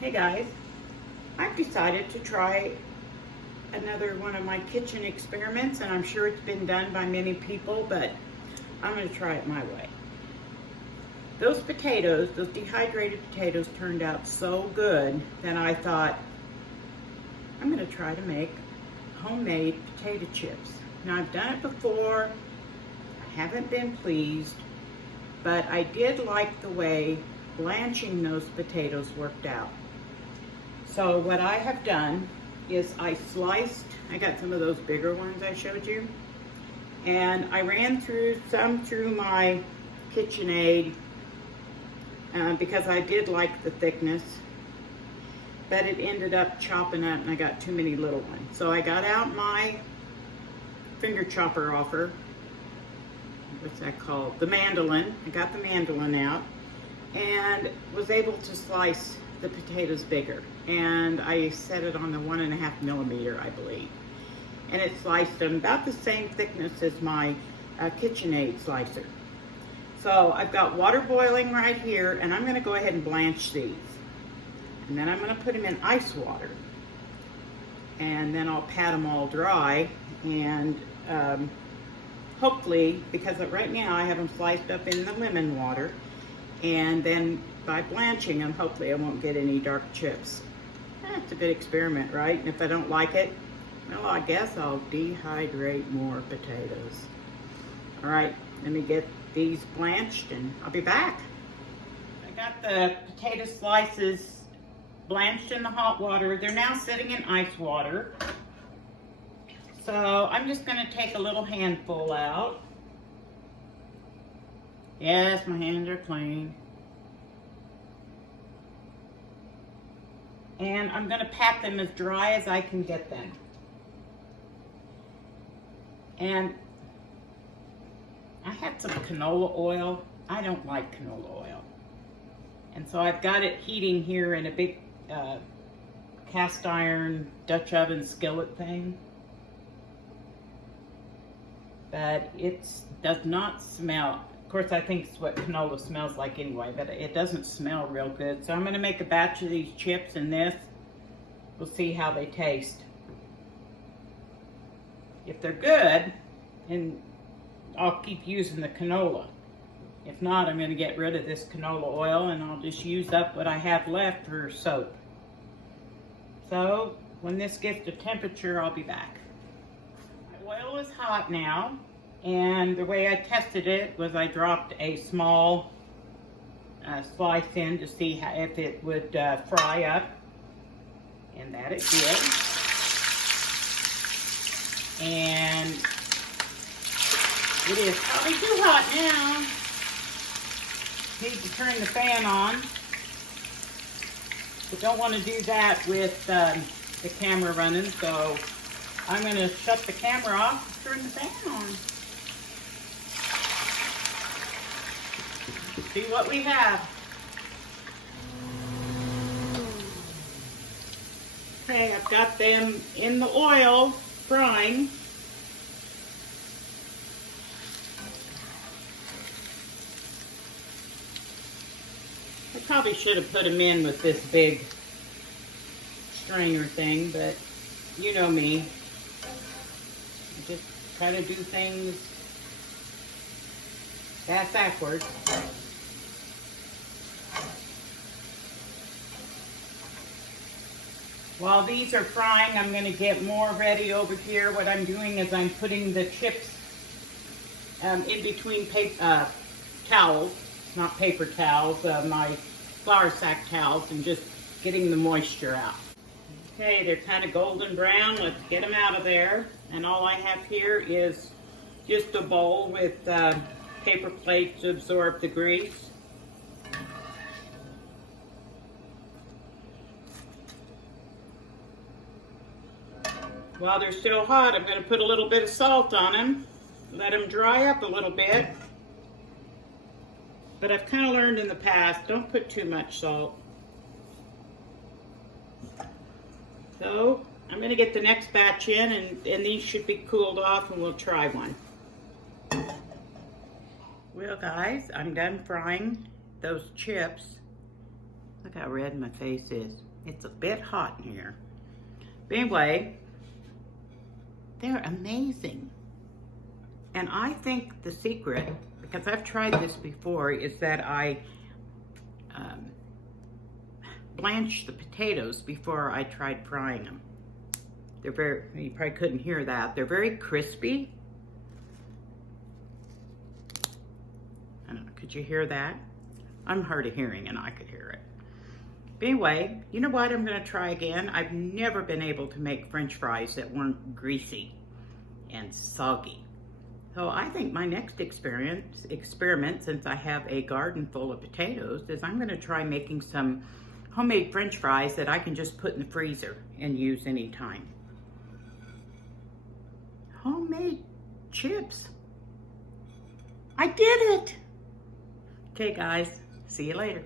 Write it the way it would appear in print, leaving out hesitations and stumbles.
Hey guys, I've decided to try another one of my kitchen experiments, and I'm sure it's been done by many people, but I'm going to try it my way. Those potatoes, those dehydrated potatoes, turned out so good that I thought I'm going to try to make homemade potato chips. Now, I've done it before. I haven't been pleased, but I did like the way blanching those potatoes worked out. So what I have done is I got some of those bigger ones I showed you, and I ran some through my KitchenAid because I did like the thickness, but it ended up chopping up and I got too many little ones. So I got out my finger chopper offer. What's that called? The mandolin. I got the mandolin out and was able to slice the potatoes bigger, and I set it on the 1.5 millimeter, I believe, and it sliced them about the same thickness as my KitchenAid slicer. So I've got water boiling right here, and I'm going to go ahead and blanch these, and then I'm going to put them in ice water, and then I'll pat them all dry, and hopefully, because right now I have them sliced up in the lemon water, and then by blanching them, hopefully I won't get any dark chips. It's a good experiment, right? And if I don't like it, well, I guess I'll dehydrate more potatoes. All right, let me get these blanched and I'll be back. I got the potato slices blanched in the hot water. They're now sitting in ice water. So I'm just gonna take a little handful out. Yes, my hands are clean. And I'm going to pat them as dry as I can get them. And I had some canola oil. I don't like canola oil. And so I've got it heating here in a big cast iron Dutch oven skillet thing. But it does not smell. Of course, I think it's what canola smells like anyway, but it doesn't smell real good. So I'm going to make a batch of these chips in this. We'll see how they taste. If they're good, and I'll keep using the canola. If not, I'm going to get rid of this canola oil and I'll just use up what I have left for soap. So when this gets to temperature, I'll be back. My oil is hot now. And the way I tested it was I dropped a small slice in to see if it would fry up, and that it did. And it is probably too hot now. Need to turn the fan on. But don't want to do that with the camera running, so I'm going to shut the camera off and turn the fan on. See what we have. Okay, I've got them in the oil frying. I probably should have put them in with this big strainer thing, but you know me. I just try to do things backwards. While these are frying, I'm going to get more ready over here. What I'm doing is I'm putting the chips in between towels, not paper towels, my flour sack towels, and just getting the moisture out. Okay, they're kind of golden brown. Let's get them out of there. And all I have here is just a bowl with paper plate to absorb the grease. While they're still hot, I'm going to put a little bit of salt on them, let them dry up a little bit. But I've kind of learned in the past, don't put too much salt. So I'm going to get the next batch in, and these should be cooled off, and we'll try one. Well guys, I'm done frying those chips. Look Look how red my face is. It's a bit hot in here. But anyway, they're amazing. And I think the secret, because I've tried this before, is that I blanch the potatoes before I tried frying them. They're very, you probably couldn't hear that. They're very crispy. I don't know, could you hear that? I'm hard of hearing and I could hear it. But anyway, you know what I'm gonna try again? I've never been able to make French fries that weren't greasy and soggy. So I think my next experiment, since I have a garden full of potatoes, is I'm gonna try making some homemade French fries that I can just put in the freezer and use anytime. Homemade chips. I did it! Okay guys, see you later.